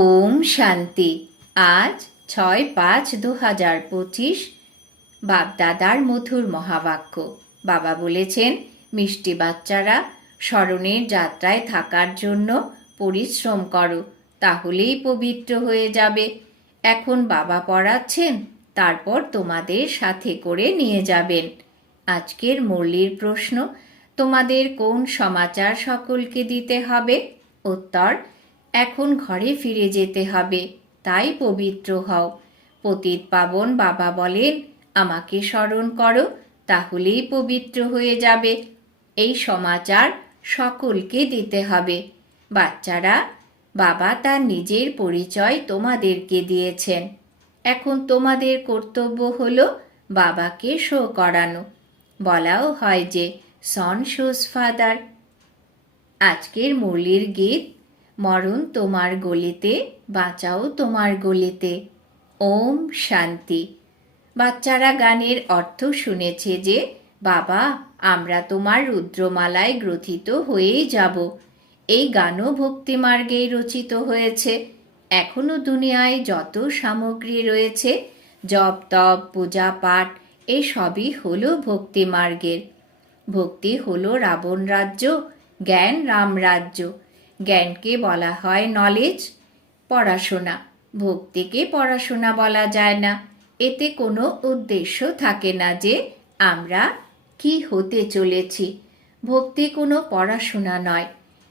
ওম শান্তি। আজ ছয় পাঁচ দু হাজার পঁচিশ বাপদাদার মধুর মহাবাক্য। বাবা বলেছেন, মিষ্টি বাচ্চারা, স্মরণের যাত্রায় থাকার জন্য পরিশ্রম করো, তাহলেই পবিত্র হয়ে যাবে। এখন বাবা পড়াচ্ছেন, তারপর তোমাদের সাথে করে নিয়ে যাবেন। আজকের মুরলির প্রশ্ন, তোমাদের কোন সমাচার সকলকে দিতে হবে? উত্তর এখন ঘরে ফিরে যেতে হবে। তাই পবিত্র হও। পতিত পাবন বাবা বলেন, আমাকে স্মরণ করো, তাহলেই পবিত্র হয়ে যাবে। এই সমাচার সকলকে দিতে হবে। বাচ্চারা, বাবা তার নিজের পরিচয় তোমাদেরকে দিয়েছেন। এখন তোমাদের কর্তব্য হলো বাবাকে শো করানো। বলাও হয় যে, সন শোজ ফাদার। আজকের মুরলির গীত মরণ তোমার গলিতে, বাঁচাও তোমার গলিতে। ওম শান্তি। বাচ্চারা গানের অর্থ শুনেছে যে, বাবা, আমরা তোমার রুদ্রমালায় গ্রথিত হয়েই যাব। এই গানও ভক্তিমার্গেই রচিত হয়েছে। এখনও দুনিয়ায় যত সামগ্রী রয়েছে, জপ, তপ, পূজা, পাঠ এসবই হলো ভক্তিমার্গের ভক্তি হলো রাবণ রাজ্য, জ্ঞান রামরাজ্য জ্ঞানকে বলা হয় নলেজ পড়াশোনা। ভক্তিকে পড়াশোনা বলা যায় না। এতে কোনো উদ্দেশ্য থাকে না যে আমরা কি হতে চলেছি। ভক্তি কোনো পড়াশোনা নয়।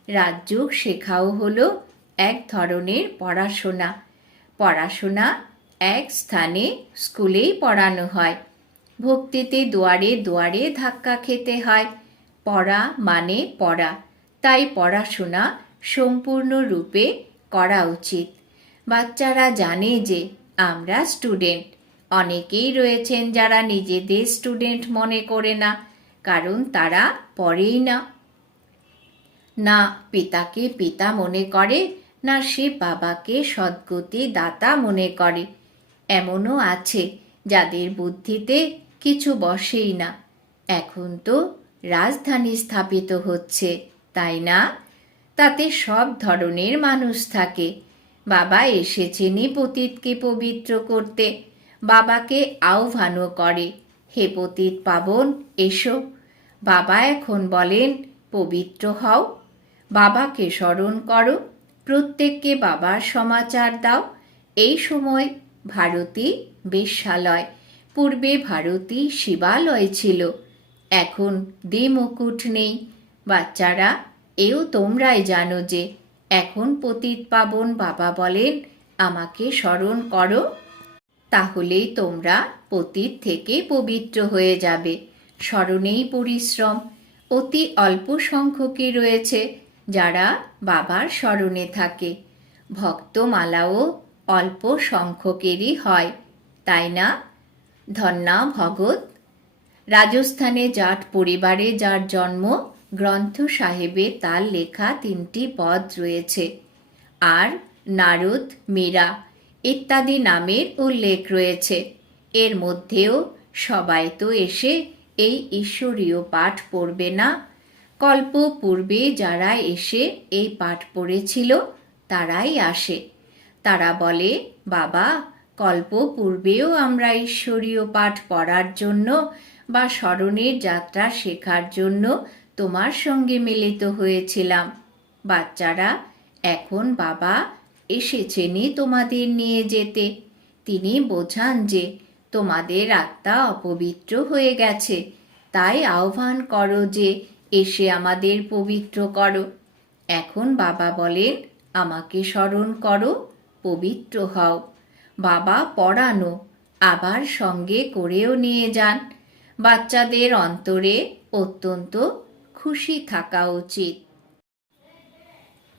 রাজযোগ শেখাও হলো এক ধরনের পড়াশোনা। পড়াশোনা এক স্থানে স্কুলেই পড়ানো হয়। ভক্তিতে দুয়ারে দুয়ারে ধাক্কা খেতে হয়। পড়া মানে পড়া। তাই পড়াশোনা সম্পূর্ণরূপে করা উচিত। বাচ্চারা জানে যে আমরা স্টুডেন্ট। অনেকেই রয়েছেন যারা নিজেদের স্টুডেন্ট মনে করে না, কারণ তারা পড়েই না। না পিতাকে পিতা মনে করে, না সে বাবাকে সদ্গতি দাতা মনে করে। এমনও আছে যাদের বুদ্ধিতে কিছু বসেই না। এখন তো রাজধানী স্থাপিত হচ্ছে, তাই না? তাতে সব ধরনের মানুষ থাকে। বাবা এসেছেনই পতীতকে পবিত্র করতে। বাবাকে আহ্বানও করে, হে পতীত পাবন, এসো। বাবা এখন বলেন, পবিত্র হও। বাবাকে স্মরণ করো। প্রত্যেককে বাবার সমাচার দাও। এই সময় ভারতী বেশ্যালয়, পূর্বে ভারতী শিবালয় ছিল। এখন দ্বিমুকুট নেই। বাচ্চারা এও তোমরাই জানো যে এখন পতিত পাবন বাবা বলেন, আমাকে স্মরণ করো, তাহলেই তোমরা পতীত থেকে পবিত্র হয়ে যাবে। স্মরণেই পরিশ্রম। অতি অল্প সংখ্যকই রয়েছে যারা বাবার স্মরণে থাকে। ভক্তমালাও অল্প সংখ্যকেরই হয়, তাই না? ধন্যা ভগত রাজস্থানে জাট পরিবারে যার জন্ম গ্রন্থ সাহেবে তার লেখা তিনটি পদ রয়েছে। আর, নারদ, মীরা ইত্যাদি নামের উল্লেখ রয়েছে। এর মধ্যেও সবাই তো এসে এই ঈশ্বরীয় পাঠ পড়বে না। কল্প পূর্বে যারা এসে এই পাঠ পড়েছিল, তারাই আসে। তারা বলে, বাবা কল্প পূর্বেও আমরা ঈশ্বরীয় পাঠ পড়ার জন্য বা স্মরণের যাত্রা শেখার জন্য তোমার সঙ্গে মিলিত হয়েছিলাম। বাচ্চারা, এখন বাবা এসেছেনই তোমাদের নিয়ে যেতে। তিনি বোঝান যে তোমাদের আত্মা অপবিত্র হয়ে গেছে। তাই আহ্বান করো যে এসে আমাদের পবিত্র করো। এখন বাবা বলেন, আমাকে স্মরণ করো, পবিত্র হও। বাবা পড়ানো আবার সঙ্গে করেও নিয়ে যান। বাচ্চাদের অন্তরে অত্যন্ত খুশি থাকা উচিত।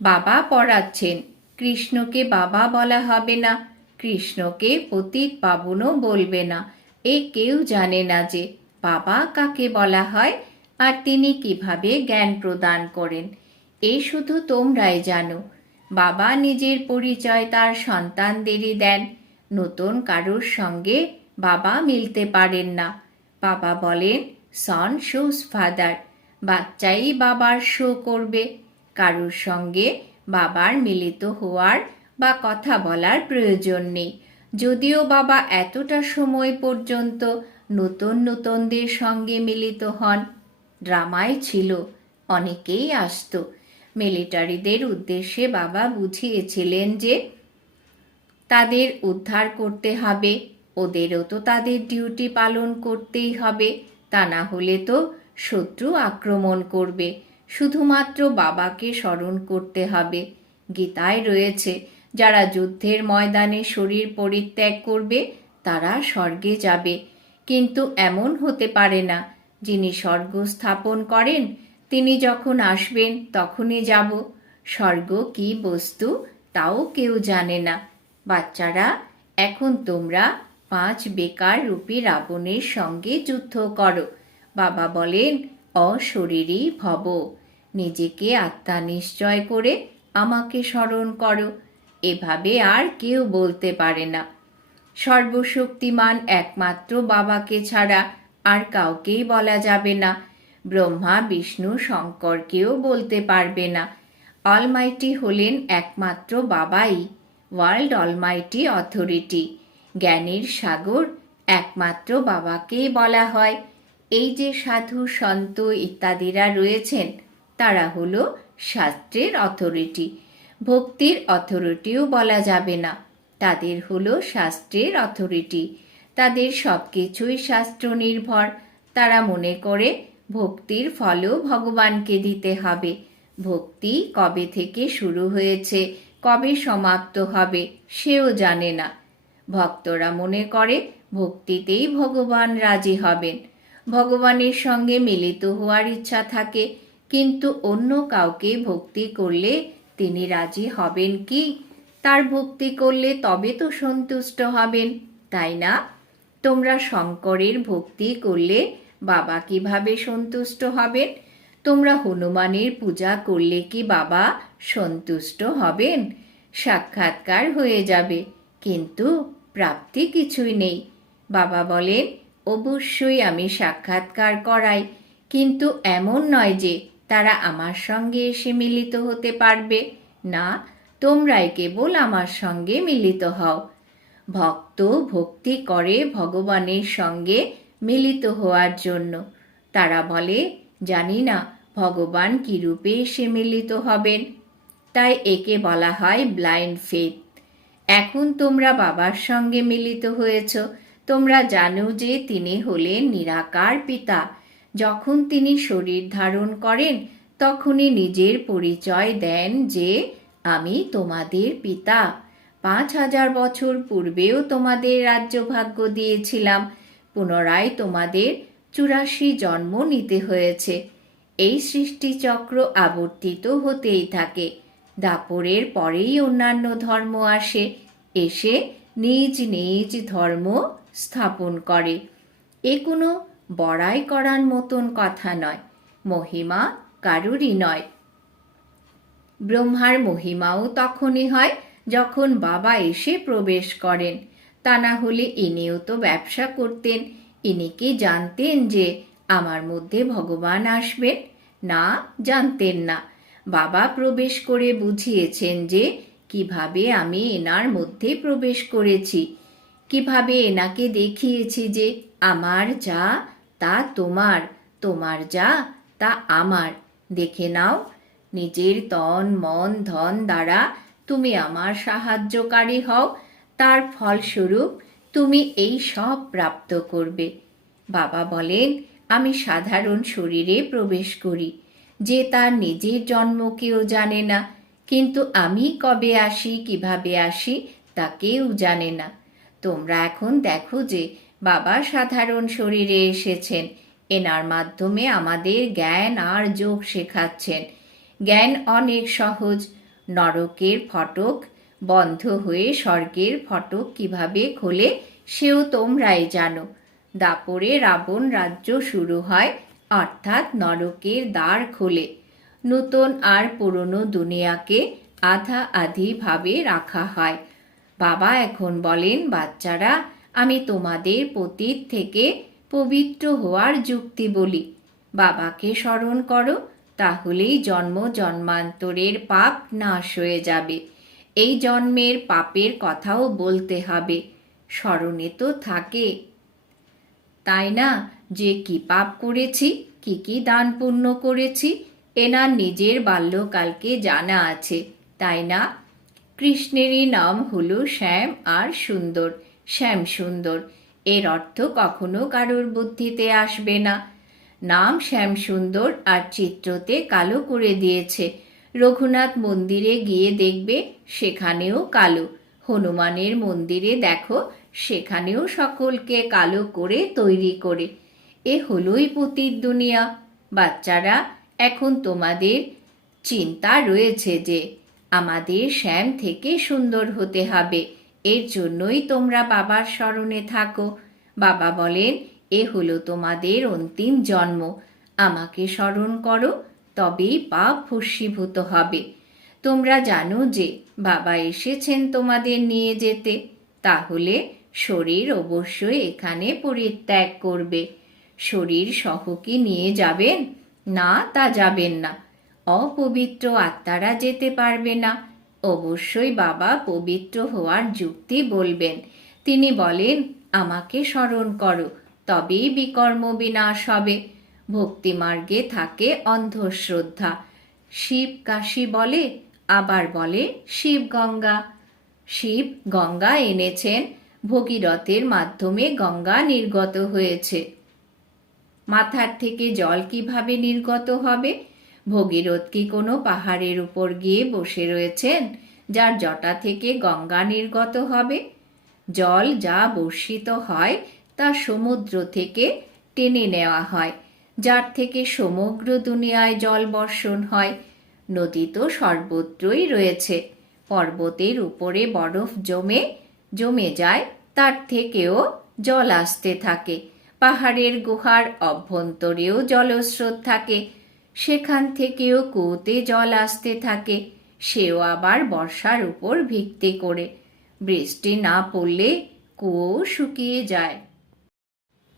বাবা পড়াচ্ছেন। কৃষ্ণকে বাবা বলা হবে না। কৃষ্ণকে পতিত পাবনও বলবে না। এ কেউ জানে না যে বাবা কাকে বলা হয় আর তিনি কীভাবে জ্ঞান প্রদান করেন। এ শুধু তোমরাই জানো। বাবা নিজের পরিচয় তার সন্তানদেরই দেন। নতুন কারোর সঙ্গে বাবা মিলতে পারেন না। বাবা বলেন সন শোস ফাদার বাচ্চাই বাবার শো করবে। কারোর সঙ্গে বাবার মিলিত হওয়ার বা কথা বলার প্রয়োজন নেই। যদিও বাবা এতটা সময় পর্যন্ত নতুন নতুনদের সঙ্গে মিলিত হন। ড্রামায় ছিল, অনেকেই আসতো। মিলিটারিদের উদ্দেশ্যে বাবা বুঝিয়েছিলেন যে তাদের উদ্ধার করতে হবে, ওদেরও তো তাদের ডিউটি পালন করতেই হবে, তা না হলে তো শত্রু আক্রমণ করবে। শুধুমাত্র বাবাকে স্মরণ করতে হবে। গীতায় রয়েছে, যারা যুদ্ধের ময়দানে শরীর পরিত্যাগ করবে, তারা স্বর্গে যাবে। কিন্তু এমন হতে পারে না। যিনি স্বর্গ স্থাপন করেন, তিনি যখন আসবেন, তখনই যাব। স্বর্গ কি বস্তু, তাও কেউ জানে না। বাচ্চারা, এখন তোমরা পাঁচ বেকার রূপী রাবণের সঙ্গে যুদ্ধ করো। বাবা বলেন অশরীরই ভব। নিজেকে আত্মা নিশ্চয় করে আমাকে স্মরণ করো। এভাবে আর কেউ বলতে পারে না। সর্বশক্তিমান একমাত্র বাবাকে ছাড়া আর কাউকেই বলা যাবে না। ব্রহ্মা, বিষ্ণু শঙ্করকেও বলতে পারবে না। অলমাইটি হলেন একমাত্র বাবাই। World almighty authority. জ্ঞানের সাগর একমাত্র বাবাকেই বলা হয়। এই যে সাধু, সন্ত ইত্যাদিরা রয়েছেন, তারা হল শাস্ত্রের অথরিটি। ভক্তির অথরিটিও বলা যাবে না। তাদের হলো শাস্ত্রের অথরিটি। তাদের সব কিছুই শাস্ত্র নির্ভর তারা মনে করে ভক্তির ফলও ভগবানকে দিতে হবে। ভক্তি কবে থেকে শুরু হয়েছে, কবে সমাপ্ত হবে, সেও জানে না। ভক্তরা মনে করে ভক্তিতেই ভগবান রাজি হবেন। ভগবানের সঙ্গে মিলিত হওয়ার ইচ্ছা থাকে, কিন্তু অন্য কাউকে ভক্তি করলে তিনি রাজি হবেন কি? তার ভক্তি করলে তবে তো সন্তুষ্ট হবেন, তাই না? তোমরা শঙ্করের ভক্তি করলে বাবা কীভাবে সন্তুষ্ট হবেন? তোমরা হনুমানের পূজা করলে কি বাবা সন্তুষ্ট হবেন? সাক্ষাৎকার হয়ে যাবে, কিন্তু প্রাপ্তি কিছুই নেই। বাবা বলেন অবশ্যই আমি সাক্ষাৎকার করাই, কিন্তু এমন নয় যে তারা আমার সঙ্গে এসে মিলিত হতে পারবে। না, তোমরাই কেবল আমার সঙ্গে মিলিত হও। ভক্ত ভক্তি করে ভগবানের সঙ্গে মিলিত হওয়ার জন্য। তারা বলে, জানি না, ভগবান কি রূপে এসে মিলিত হবেন? তাই একে বলা হয় ব্লাইন্ড ফেথ। এখন তোমরা বাবার সঙ্গে মিলিত হয়েছ তোমরা জানো যে তিনি হলেন নিরাকার পিতা। যখন তিনি শরীর ধারণ করেন, তখনই নিজের পরিচয় দেন যে, আমি তোমাদের পিতা। পাঁচ হাজার বছর পূর্বেও তোমাদের রাজ্যভাগ্য দিয়েছিলাম। পুনরায় তোমাদের চুরাশি জন্ম নিতে হয়েছে। এই সৃষ্টিচক্র আবর্তিত হতেই থাকে। দাপরের পরেই অন্যান্য ধর্ম আসে। এসে নিজ নিজ ধর্ম স্থাপন করে। এ কোনো বড়াই করার মতন কথা নয়, মহিমা কারুরই নয়। ব্রহ্মার মহিমাও তখনই হয় যখন বাবা এসে প্রবেশ করেন। তা না হলে ইনিও তো ব্যবসা করতেন, ইনি কি জানতেন যে আমার মধ্যে ভগবান আসবেন? না, জানতেন না। বাবা প্রবেশ করে বুঝিয়েছেন যে কীভাবে আমি এনার মধ্যে প্রবেশ করেছি। কীভাবে এনাকে দেখিয়েছি যে আমার যা, তা তোমার তোমার যা, তা আমার। দেখে নাও, নিজের তন, মন, ধন দ্বারা তুমি আমার সাহায্যকারী হও। তার ফলস্বরূপ তুমি এই সব প্রাপ্ত করবে। বাবা বলেন, আমি সাধারণ শরীরে প্রবেশ করি, যে তার নিজের জন্ম কেউ জানে না। কিন্তু আমি কবে আসি, কীভাবে আসি, তা কেউ জানে না। তোমরা এখন দেখো যে বাবা সাধারণ শরীরে এসেছেন। এনার মাধ্যমে আমাদের জ্ঞান আর যোগ শেখাচ্ছেন। জ্ঞান অনেক সহজ। নরকের ফটক বন্ধ হয়ে স্বর্গের ফটক কীভাবে খোলে সেও তোমরাই জানো। দাপরে রাবণ রাজ্য শুরু হয়, অর্থাৎ নরকের দ্বার খোলে। নূতন আর পুরনো দুনিয়াকে আধা আধিভাবে রাখা হয়। বাবা এখন বলেন, বাচ্চারা, আমি তোমাদের পতীত থেকে পবিত্র হওয়ার যুক্তি বলি। বাবাকে স্মরণ করো, তাহলেই জন্ম জন্মান্তরের পাপ নাশ হয়ে যাবে। এই জন্মের পাপের কথাও বলতে হবে। স্মরণে তো থাকে। তাই না? যে কি পাপ করেছি, কি কি দান পুণ্য করেছি এনার নিজের বাল্যকালকে জানা আছে। তাই না? কৃষ্ণেরই নাম হলো শ্যাম আর সুন্দর। শ্যাম সুন্দর। এর অর্থ কখনো কারোর বুদ্ধিতে আসবে না। নাম শ্যাম সুন্দর আর চিত্রতে কালো করে দিয়েছে। রঘুনাথ মন্দিরে গিয়ে দেখবে সেখানেও কালো। হনুমানের মন্দিরে দেখো, সেখানেও সকলকে কালো করে তৈরি করে। এ হলোই পুতির দুনিয়া। বাচ্চারা, এখন তোমাদের চিন্তা রয়েছে যে আমাদের শ্যাম থেকে সুন্দর হতে হবে। এর জন্যই তোমরা বাবার স্মরণে থাকো। বাবা বলেন, এ হলো তোমাদের অন্তিম জন্ম। আমাকে স্মরণ করো, তবেই পাপ ভস্মীভূত হবে। তোমরা জানো যে বাবা এসেছেন তোমাদের নিয়ে যেতে। তাহলে শরীর অবশ্যই এখানে পরিত্যাগ করবে। শরীর সহ কি নিয়ে যাবেন? না, তা যাবেন না। অপবিত্র আত্মারা যেতে পারবে না। অবশ্যই বাবা পবিত্র হওয়ার যুক্তি বলবেন। তিনি বলেন, আমাকে স্মরণ করো, তবেই বিকর্ম বিনাশ হবে। ভক্তিমার্গে থাকে অন্ধশ্রদ্ধা। শিব কাশী বলে, আবার বলে শিব গঙ্গা। শিব গঙ্গা এনেছেন, ভগীরথের মাধ্যমে গঙ্গা নির্গত হয়েছে। মাথার থেকে জল কীভাবে নির্গত হবে? ভগীরথ কি কোনো পাহাড়ের উপর গিয়ে বসে রয়েছেন, যার জটা থেকে গঙ্গা নির্গত হবে? জল যা বর্ষিত হয়, তা সমুদ্র থেকে টেনে নেওয়া হয়, যার থেকে সমগ্র দুনিয়ায় জল বর্ষণ হয়। নদী তো সর্বত্রই রয়েছে, পর্বতের উপরে বরফ জমে জমে যায়, তার থেকেও জল আসতে থাকে। পাহাড়ের গুহার অভ্যন্তরেও জলস্রোত থাকে সেখান থেকেও কুয়োতে জল আসতে থাকে। সেও আবার বর্ষার উপর ভিত্তি করে। বৃষ্টি না পড়লে কুয়ো শুকিয়ে যায়।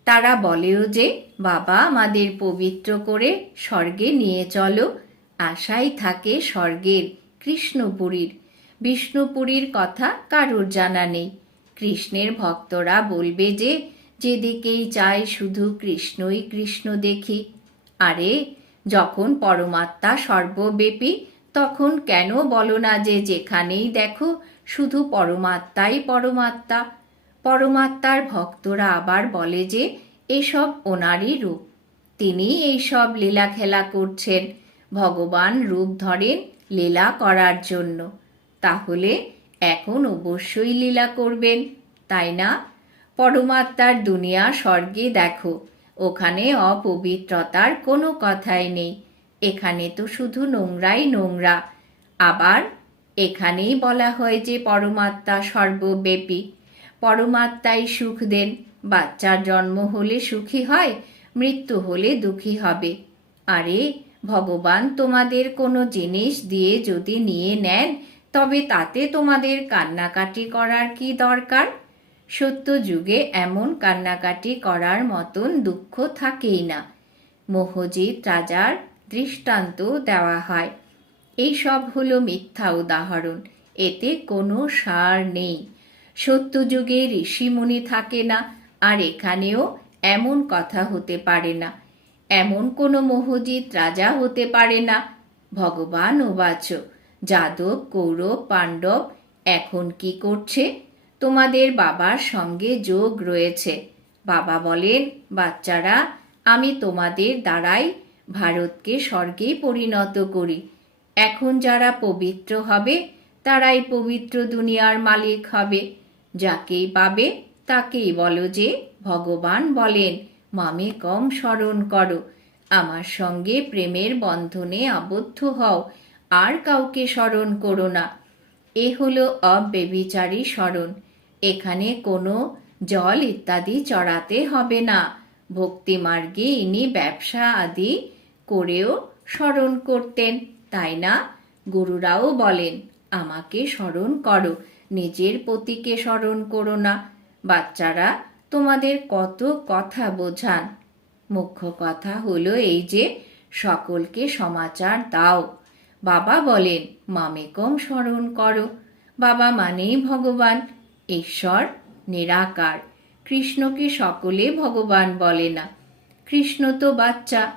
তারা বলেও যে, বাবা আমাদের পবিত্র করে স্বর্গে নিয়ে চলো। আশাই থাকে স্বর্গের, কৃষ্ণপুরীর। বিষ্ণুপুরীর কথা কারোর জানা নেই। কৃষ্ণের ভক্তরা বলবে যে, যেদিকেই চাই শুধু কৃষ্ণই কৃষ্ণ দেখি। আরে যখন পরমাত্মা সর্বব্যাপী, তখন কেন বলো না যে যেখানেই দেখো, শুধু পরমাত্মাই পরমাত্মা। পরমাত্মার ভক্তরা আবার বলে যে, এসব ওনারই রূপ। তিনি এইসব লীলা খেলা করছেন, ভগবান রূপ ধরেন লীলা করার জন্য। তাহলে এখন অবশ্যই লীলা করবেন, তাই না? পরমাত্মার দুনিয়া স্বর্গে দেখো ওখানে অপবিত্রতার কোনো কথাই নেই। এখানে তো শুধু নোংরাই নোংরা। আবার এখানেই বলা হয় যে পরমাত্মা সর্বব্যাপী। পরমাত্মাই সুখ দেন। বাচ্চার জন্ম হলে সুখী হয়, মৃত্যু হলে দুঃখী হবে। আরে, ভগবান তোমাদের কোনো জিনিস দিয়ে যদি নিয়ে নেন, তবে তাতে তোমাদের কান্নাকাটি করার কি দরকার? সত্য যুগে এমন কান্নাকাটি করার মতন দুঃখ থাকেই না। মোহজিৎ রাজার দৃষ্টান্ত দেওয়া হয়। এই সব হলো মিথ্যা উদাহরণ। এতে কোনো সার নেই। সত্যযুগে ঋষিমুনি থাকে না, আর এখানেও এমন কথা হতে পারে না। এমন কোনো মোহজিৎ রাজা হতে পারে না। ভগবান ওবাচ যাদব, কৌরব, পাণ্ডব, এখন কি করছে? তোমাদের বাবার সঙ্গে যোগ রয়েছে। বাবা বলেন, বাচ্চারা, আমি তোমাদের দ্বারাই ভারতকে স্বর্গে পরিণত করি। এখন যারা পবিত্র হবে, তারাই পবিত্র দুনিয়ার মালিক হবে। যাকেই পাবে, তাকেই বলো যে, ভগবান বলেন, মামে কম স্মরণ করো। আমার সঙ্গে প্রেমের বন্ধনে আবদ্ধ হও। আর কাউকে স্মরণ করো না। এ হলো অব্যবিচারী স্মরণ। এখানে কোনো জল ইত্যাদি চড়াতে হবে না। ভক্তিমার্গে ইনি ব্যবসা আদি করেও স্মরণ করতেন। তাই না? গুরুরাও বলেন, আমাকে স্মরণ করো, নিজের পতিকে স্মরণ করো না। বাচ্চারা তোমাদের কত কথা বোঝান। মুখ্য কথা হলো এই যে, সকলকে সমাচার দাও। বাবা বলেন, মামেকম স্মরণ করো। বাবা মানেই ভগবান, ঈশ্বর নিরাকার। কৃষ্ণকে সকলে ভগবান বলে না। কৃষ্ণ তো বাচ্চা।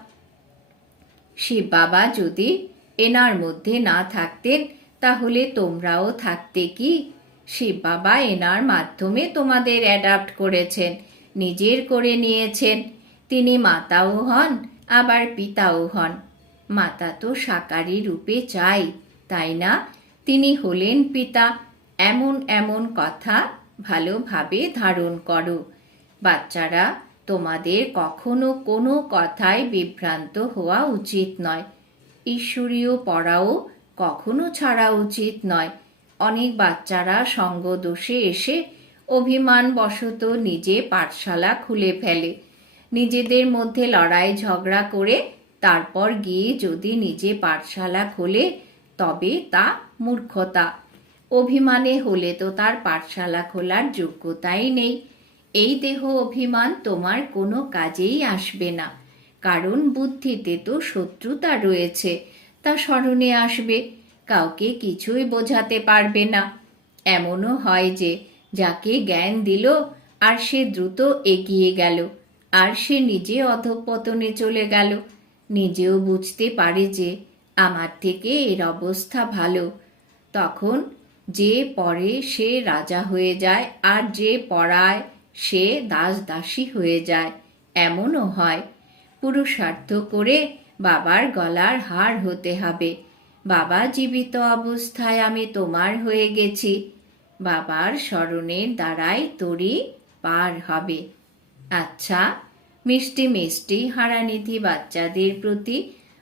শিব বাবা যদি এনার মধ্যে না থাকতেন, তাহলে তোমরাও থাকতে কি? শিব বাবা এনার মাধ্যমে তোমাদের অ্যাডাপ্ট করেছেন, নিজের করে নিয়েছেন। তিনি মাতাও হন, আবার পিতাও হন। মাতা তো সাকারী রূপে চাই, তাই না? তিনি হলেন পিতা। এমন এমন কথা ভালোভাবে ধারণ করো। বাচ্চারা, তোমাদের কখনো কোনো কথায় বিভ্রান্ত হওয়া উচিত নয়। ঈশ্বরীয় পড়াও কখনো ছাড়া উচিত নয়। অনেক বাচ্চারা সঙ্গ দোষে এসে অভিমান বশত নিজে পাঠশালা খুলে ফেলে। নিজেদের মধ্যে লড়াই ঝগড়া করে তারপর গিয়ে যদি নিজে পাঠশালা খোলে, তবে তা মূর্খতা। অভিমানে হলে তো তার পাঠশালা খোলার যোগ্যতাই নেই। এই দেহ অভিমান তোমার কোনো কাজেই আসবে না। কারণ বুদ্ধিতে তো শত্রুতা রয়েছে, তা স্মরণে আসবে। কাউকে কিছুই বোঝাতে পারবে না। এমনও হয় যে, যাকে জ্ঞান দিল, আর সে দ্রুত এগিয়ে গেল, আর সে নিজে অধঃপতনে চলে গেল। নিজেও বুঝতে পারে যে আমার থেকে এর অবস্থা ভালো। তখন যে পড়ে সে রাজা হয়ে যায় আর যে পড়ায় সে দাস দাসী হয়ে যায়, এমনও হয়। পুরুষার্থ করে বাবার গলার হার হতে হবে। বাবা জীবিত অবস্থায় আমি তোমার হয়ে গেছি। বাবার স্মরণের দ্বারাই তরি পার হবে। আচ্ছা মিষ্টি মিষ্টি হারানিধি বাচ্চাদের প্রতি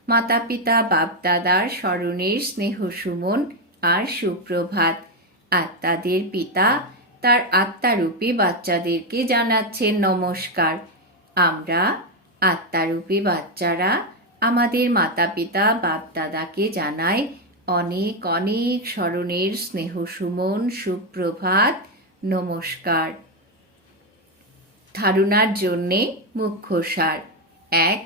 মাতা পিতা বাপদাদার স্মরণের স্নেহ সুমন আর সুপ্রভাত। আত্মাদের পিতা তার আত্মারূপী বাচ্চাদেরকে জানাচ্ছেন নমস্কার। আমরা আত্মারূপী বাচ্চারা আমাদের মাতা পিতা বাপদাদাকে জানাই অনেক অনেক স্মরণের স্নেহ সুমন, সুপ্রভাত। নমস্কার। ধারণার জন্যে মুখ্য সার এক,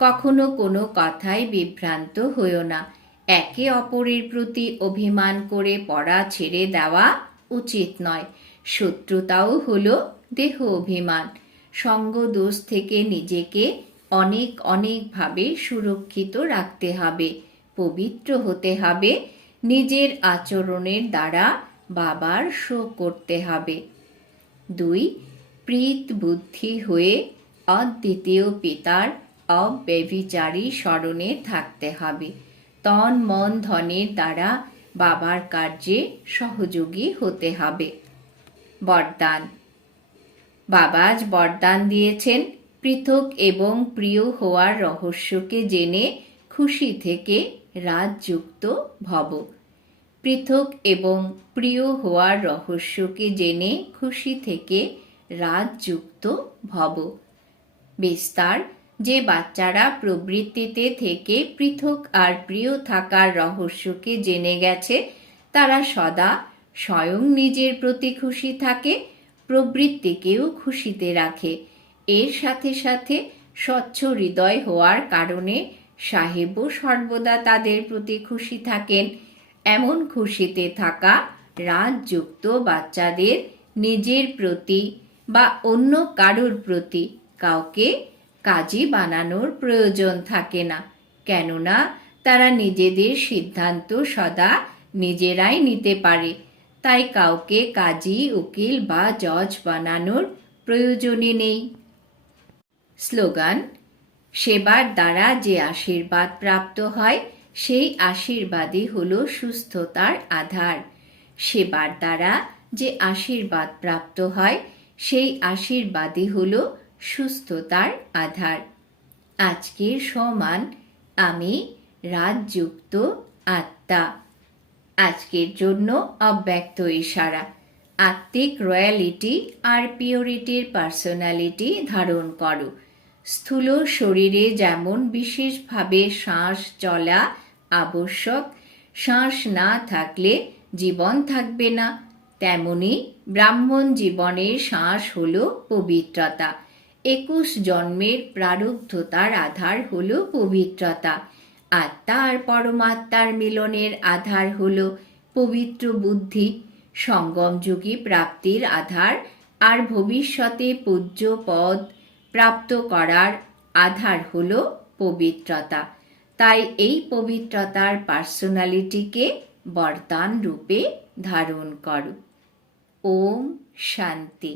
কখনো কোনো কথায় বিভ্রান্ত হইও না। একে অপরের প্রতি অভিমান করে পড়া ছেড়ে দেওয়া উচিত নয়। শত্রুতাও হল দেহ অভিমান। সঙ্গ দোষ থেকে নিজেকে অনেক অনেকভাবে সুরক্ষিত রাখতে হবে, পবিত্র হতে হবে, নিজের আচরণের দ্বারা বাবার শো করতে হবে। দুই প্রীত বুদ্ধি হয়ে অদ্বিতীয় পিতার অব্যভিচারী স্মরণে থাকতে হবে। তন, মন, ধনের দ্বারা বাবার কার্যে সহযোগী হতে হবে। বরদান। বাবা আজ বরদান দিয়েছেন। পৃথক এবং প্রিয় হওয়ার রহস্যকে জেনে খুশি থেকে রাজযুক্ত ভব। পৃথক এবং প্রিয় হওয়ার রহস্যকে জেনে খুশি থেকে রাজযুক্ত ভব। বিস্তার, যে বাচ্চারা প্রবৃত্তিতে থেকে পৃথক আর প্রিয় থাকার রহস্যকে জেনে গেছে, তারা সদা স্বয়ং নিজের প্রতি খুশি থাকে, প্রবৃত্তিকেও খুশিতে রাখে। এর সাথে সাথে স্বচ্ছ হৃদয় হওয়ার কারণে সাহেবও সর্বদা তাদের প্রতি খুশি থাকেন। এমন খুশিতে থাকা রাজযুক্ত বাচ্চাদের নিজের প্রতি বা অন্য কারোর প্রতি কাউকে কাজী বানানোর প্রয়োজন থাকে না। কেননা, তারা নিজেদের সিদ্ধান্ত সদা নিজেরাই নিতে পারে। তাই কাউকে কাজী, উকিল বা জজ বানানোর প্রয়োজনই নেই। স্লোগান, সেবার দ্বারা যে আশীর্বাদ প্রাপ্ত হয়, সেই আশীর্বাদই হল সুস্থতার আধার। সেবার দ্বারা যে আশীর্বাদ প্রাপ্ত হয় সেই আশীর্বাদই হল সুস্থতার আধার। আজকের সমান আমি রাজযুক্ত আত্মা। আজকের জন্য অব্যক্ত ইশারা। আত্মিক রয়্যালিটি আর পিওরিটির পার্সোনালিটি ধারণ করো। স্থূল শরীরে যেমন বিশেষভাবে শ্বাস চলা আবশ্যক, শ্বাস না থাকলে জীবন থাকবে না। তেমনি ব্রাহ্মণ জীবনের শ্বাস হল পবিত্রতা। একুশ জন্মের প্রারব্ধতার আধার হল পবিত্রতা। আত্মা আর পরমাত্মার মিলনের আধার হল পবিত্র বুদ্ধি। সঙ্গমযোগী প্রাপ্তির আধার আর ভবিষ্যতে পূজ্য পদ প্রাপ্ত করার আধার হল পবিত্রতা। তাই এই পবিত্রতার পার্সোনালিটিকে বরদান রূপে ধারণ করো। ওম শান্তি